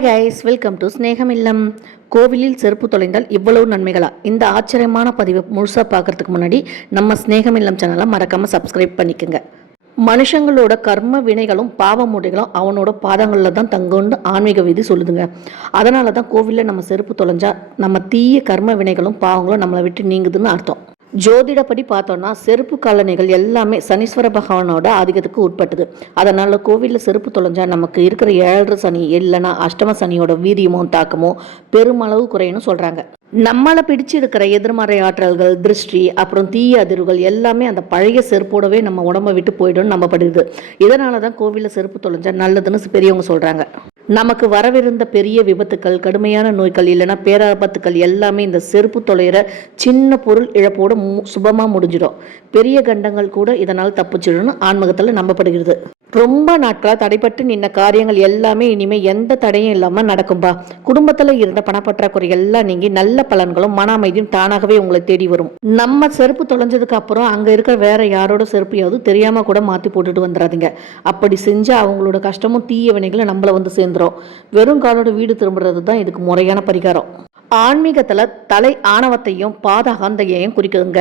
Hi guys, welcome to ஸ்நேகம் இல்லம். கோவிலில் செருப்பு தொலைந்தால் இவ்வளவு நன்மைகளா? இந்த ஆச்சரியமான பதிவை முழுசாக பார்க்கறதுக்கு முன்னாடி நம்ம ஸ்நேகம் இல்லம் சேனலை மறக்காமல் சப்ஸ்கிரைப் பண்ணிக்கோங்க. மனுஷங்களோட கர்ம வினைகளும் பாவ மூட்டைகளும் அவனோட பாதங்களில் தான் தங்குன்னு ஆன்மீக விதி சொல்லுதுங்க. அதனால தான் கோவிலில் நம்ம செருப்பு தொலைஞ்சா நம்ம தீய கர்ம வினைகளும் பாவங்களும் நம்மளை விட்டு நீங்குதுன்னு அர்த்தம். ஜோதிடப்படி பார்த்தோன்னா செருப்பு காலணிகள் எல்லாமே சனீஸ்வர பகவானோட ஆதிக்கத்துக்கு உட்பட்டது. அதனால் கோவிலில் செருப்பு தொலைஞ்சா நமக்கு இருக்கிற 7 சனி இல்லைன்னா அஷ்டம சனியோட வீரியமும் தாக்கமும் பெருமளவு குறையும்னு சொல்கிறாங்க. நம்மளை பிடிச்சு இருக்கிற எதிர்மறை ஆற்றல்கள், திருஷ்டி, அப்புறம் தீய அதிர்வுகள் எல்லாமே அந்த பழைய செருப்போடவே நம்ம உடம்பை விட்டு போயிடும்னு நம்பப்படுது. இதனால தான் கோவிலில் செருப்பு தொலைஞ்சா நல்லதுன்னு பெரியவங்க சொல்கிறாங்க. நமக்கு வரவிருந்த பெரிய விபத்துக்கள், கடுமையான நோய்கள் இல்லைன்னா பேராபத்துக்கள் எல்லாமே இந்த செருப்பு தொலைகிற சின்ன பொருள் இழப்போடு சுபமாக முடிஞ்சிடும். பெரிய கண்டங்கள் கூட இதனால் தப்பிச்சிடும்னு ஆன்மீகத்தில் நம்பப்படுகிறது. ரொம்ப நாட்களாக தடைப்பட்டு நின்ன காரியங்கள் எல்லாமே இனிமேல் எந்த தடையும் இல்லாமல் நடக்கும்பா. குடும்பத்தில் இருந்த பணப்பற்றாக்குறை எல்லாம் நீங்கி நல்ல பலன்களும் மன அமைதியும் தானாகவே உங்களை தேடி வரும். நம்ம செருப்பு தொலைஞ்சதுக்கு அப்புறம் அங்கே இருக்கிற வேற யாரோட செருப்பையாவது தெரியாமல் கூட மாற்றி போட்டுட்டு வந்துடாதீங்க. அப்படி செஞ்சால் அவங்களோட கஷ்டமும் தீய வினைகளை நம்மளை வந்து சேர்ந்துடும். வெறும் காலோட வீடு திரும்புறது தான் இதுக்கு முறையான பரிகாரம். ஆன்மீகத்தில் தலை ஆணவத்தையும் பாத அகந்தையையும் குறிக்குதுங்க.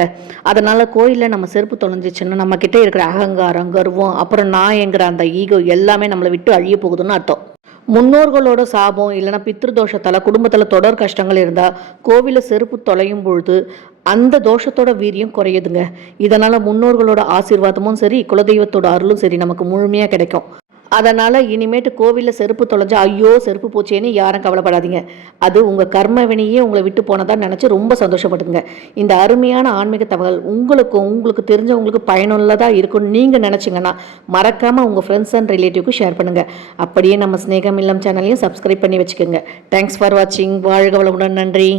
அதனால கோயிலில் நம்ம செருப்பு தொலைஞ்சிச்சுன்னா நம்ம கிட்டே இருக்கிற அகங்காரம், கர்வம், அப்புறம் நான் என்கிற அந்த ஈகோ எல்லாமே நம்மளை விட்டு அழிய போகுதுன்னு அர்த்தம். முன்னோர்களோட சாபம் இல்லைன்னா பித்ருதோஷத்தால் குடும்பத்தில் தொடர் கஷ்டங்கள் இருந்தால் கோவிலில் செருப்பு தொலையும் பொழுது அந்த தோஷத்தோட வீரியம் குறையுதுங்க. இதனால் முன்னோர்களோட ஆசீர்வாதமும் சரி, குலதெய்வத்தோட அருளும் சரி நமக்கு முழுமையாக கிடைக்கும். அதனால் இனிமேட்டு கோவிலில் செருப்பு தொலைஞ்சா ஐயோ செருப்பு போச்சேன்னு யாரும் கவலைப்படாதீங்க. அது உங்கள் கர்ம வினையே உங்களை விட்டு போனதான் நினச்சி ரொம்ப சந்தோஷப்படுங்க. இந்த அருமையான ஆன்மீக தகவல் உங்களுக்கு தெரிஞ்சவங்களுக்கு பயனுள்ளதாக இருக்கும்னு நீங்கள் நினச்சிங்கன்னா மறக்காமல் உங்கள் ஃப்ரெண்ட்ஸ் அண்ட் ரிலேட்டிவ்க்கு ஷேர் பண்ணுங்கள். அப்படியே நம்ம ஸ்நேகம் இல்லம் சேனலையும் சப்ஸ்கிரைப் பண்ணி வச்சுக்கோங்க. தேங்க்ஸ் ஃபார் வாட்சிங். வாழ்க வளமுடன். நன்றி.